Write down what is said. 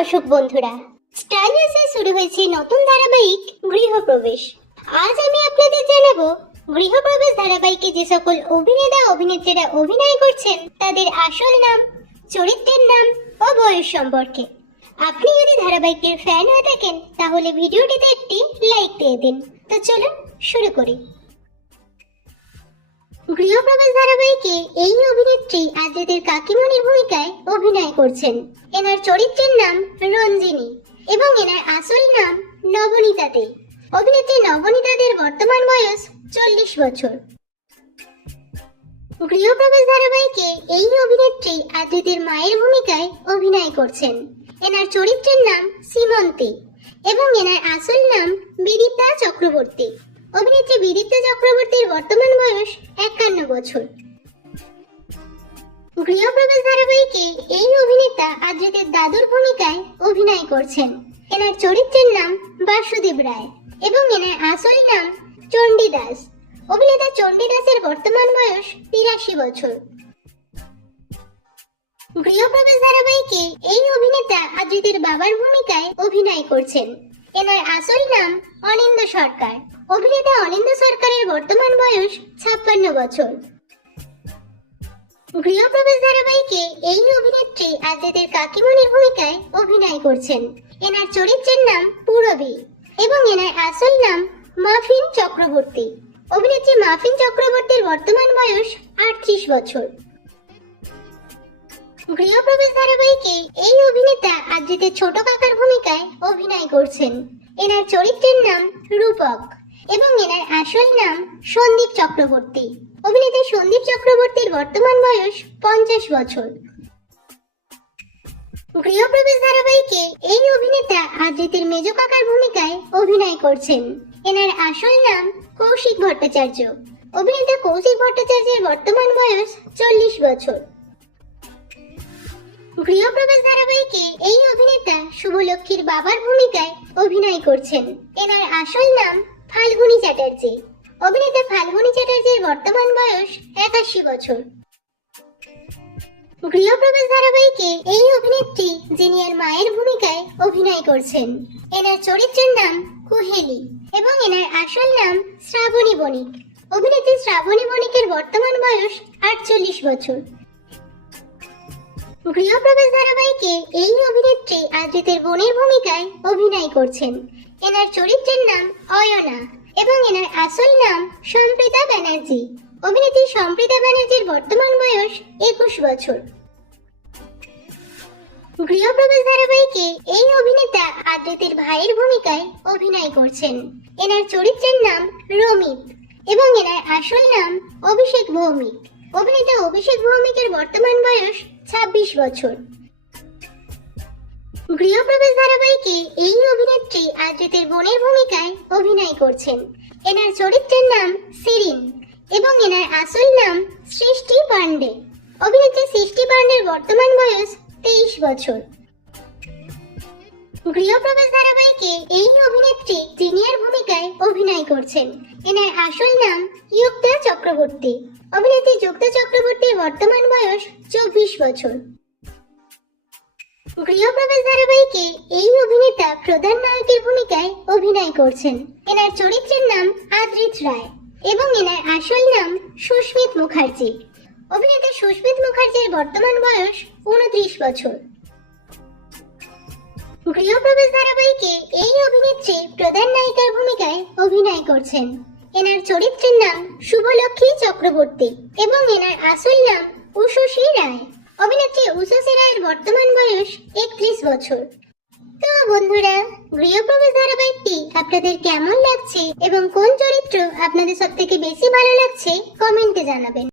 দর্শক বন্ধুরা, স্টার নিউজে শুরু হয়েছে নতুন ধারাবাহিক গৃহপ্রবেশ। আজ আমি আপনাদের জানাবো গৃহপ্রবেশ ধারাবাহিকে যে সকল অভিনেতা অভিনেত্রীরা অভিনয় করছেন তাদের আসল নাম, চরিত্রের নাম ও বয়স সম্পর্কে। আপনি যদি ধারাবাহিকের ফ্যান হয়ে থাকেন তাহলে ভিডিওটিতে একটি লাইক দিয়ে দিন। তো চলুন শুরু করি। গৃহপ্রবেশ ধারাবাহিকে এই অভিনেত্রী আদ্রিতের কাকিমণির ভূমিকায় অভিনয় করছেন। এনার চরিত্রের নাম রঞ্জিনী এবং এনার আসল নাম নবনীতা দে। অভিনেত্রী নবনীতা দের বর্তমান বয়স 40 বছর। গৃহপ্রবেশ ধারাবাহিকে এই অভিনেত্রী আদ্রিতের মায়ের ভূমিকায় অভিনয় করছেন। এনার চরিত্রের নাম সীমন্তী এবং এনার আসল নাম বিদীপ্তা চক্রবর্তী। অভিনেত্রী বিদীপ্তা চক্রবর্তীর বর্তমান বয়স 51 বছর। গৃহপ্রবেশ ধারাবাহিকে এই অভিনেতা আদ্রিতের দাদুর ভূমিকায় অভিনয় করছেন। এনার চরিত্রের নাম বাসুদেব রায় এবং এনার আসল নাম চণ্ডী দাস। অভিনেতা চণ্ডী দাসের বর্তমান বয়স 83 বছর। গৃহপ্রবেশ ধারাবাহিকে এই অভিনেতা আদ্রিতের বাবার ভূমিকায় অভিনয় করছেন। এনার আসল নাম অনিন্দ্য সরকার। অভিনেতা অনিন্দ্য সরকারের বর্তমান বয়স 56 বছর। গৃহপ্রবেশ ধারাবাহিকে এই অভিনেত্রী আদ্রিতের কাকিমণির ভূমিকায় অভিনয় করছেন। এনার চরিত্রের নাম পূরবী এবং এনার আসল নাম মাফিন চক্রবর্তী। অভিনেত্রী মাফিন চক্রবর্তীর বর্তমান বয়স 38 বছর। গৃহপ্রবেশ ধারাবাহিকে এই অভিনেতা আদ্রিতের ছোট কাকার ভূমিকায় অভিনয় করছেন। এনার চরিত্রের নাম রূপক এবং এনার আসল নাম সন্দীপ চক্রবর্তী। অভিনেতা সন্দীপ চক্রবর্তীর বর্তমান বয়স 50 বছর। গৃহপ্রবেশ ধারাবাহিকে এই অভিনেতা আদ্রিতের মেজ কাকার ভূমিকায় অভিনয় করছেন। এনার আসল নাম কৌশিক ভট্টাচার্য। অভিনেতা কৌশিক ভট্টাচার্যের বর্তমান বয়স 40 বছর। গৃহপ্রবেশ ধারাবাহিকে এই অভিনেতা শুভলক্ষ্মীর বাবার ভূমিকায় অভিনয় করছেন। এনার আসল নাম ফাল্গুনী চ্যাটার্জি। অভিনেতা ফাল্গুনী চ্যাটার্জির বর্তমান বয়স 81 বছর। গৃহপ্রবেশ ধারাবাহিকে এই অভিনেত্রী জিনিয়ার মায়ের ভূমিকায় অভিনয় করছেন। এনার চরিত্রের নাম কুহেলি এবং এনার আসল নাম শ্রাবণী বণিক। অভিনেত্রী শ্রাবণী বণিকের বর্তমান বয়স 48 বছর। গৃহপ্রবেশ ধারাবাহিকে এই অভিনেত্রী আদ্রিতের বোনের ভূমিকায় অভিনয় করছেন। এনার চরিত্রের নাম অয়না এবং এনার আসল নাম সম্প্রীতা ব্যানার্জি। অভিনেত্রী সম্প্রীতা ব্যানার্জির বর্তমান বয়স 21 বছর। গৃহপ্রবেশ ধারাবাহিকে এই অভিনেতা আদ্রিতের ভাইয়ের ভূমিকায় অভিনয় করছেন। এনার চরিত্রের নাম রমিত এবং এনার আসল নাম অভিষেক ভৌমিক। অভিনেতা অভিষেক ভৌমিকের বর্তমান বয়স 26 বছর। গৃহপ্রবেশ ধারাবাহিকে এই অভিনেত্রী আদ্রিতের বোনের ভূমিকায় অভিনয় করছেন। এনার চরিত্রের নাম সিরিন এবং এনার আসল নাম সৃষ্টি পান্ডে। অভিনেত্রী সৃষ্টি পান্ডের বর্তমান বয়স 23 বছর। গৃহপ্রবেশ ধারাবাহিকে এই অভিনেত্রী জিনিয়ার ভূমিকায় অভিনয় করছেন। এনার আসল নাম যুক্তা চক্রবর্তী। অভিনেত্রী যুক্তা চক্রবর্তীর বর্তমান বয়স 24 বছর। গৃহপ্রবেশ ধারাবাহিকে এই অভিনেতা প্রধান নায়কের ভূমিকায় অভিনয় করছেন। এনার চরিত্রের নাম আদ্রিত রায় এবং এনার আসল নাম সুস্মিত মুখার্জি। অভিনেতা সুস্মিত মুখার্জির বর্তমান বয়স 29 বছর। গৃহপ্রবেশ ধারাবাহিকে এই অভিনেত্রী প্রধান নায়িকার ভূমিকায় অভিনয় করছেন। এনার চরিত্রের নাম শুভলক্ষ্মী চক্রবর্তী এবং এনার আসল নাম উষসী রায়। অভিনেত্রী উষসী রায়ের বর্তমান বয়স 31 বছর। তো বন্ধুরা, গৃহপ্রবেশ ধারাবাহিকটি আপনাদের কেমন লাগছে এবং কোন চরিত্র আপনাদের সবথেকে বেশি ভালো লাগছে কমেন্টে জানাবেন।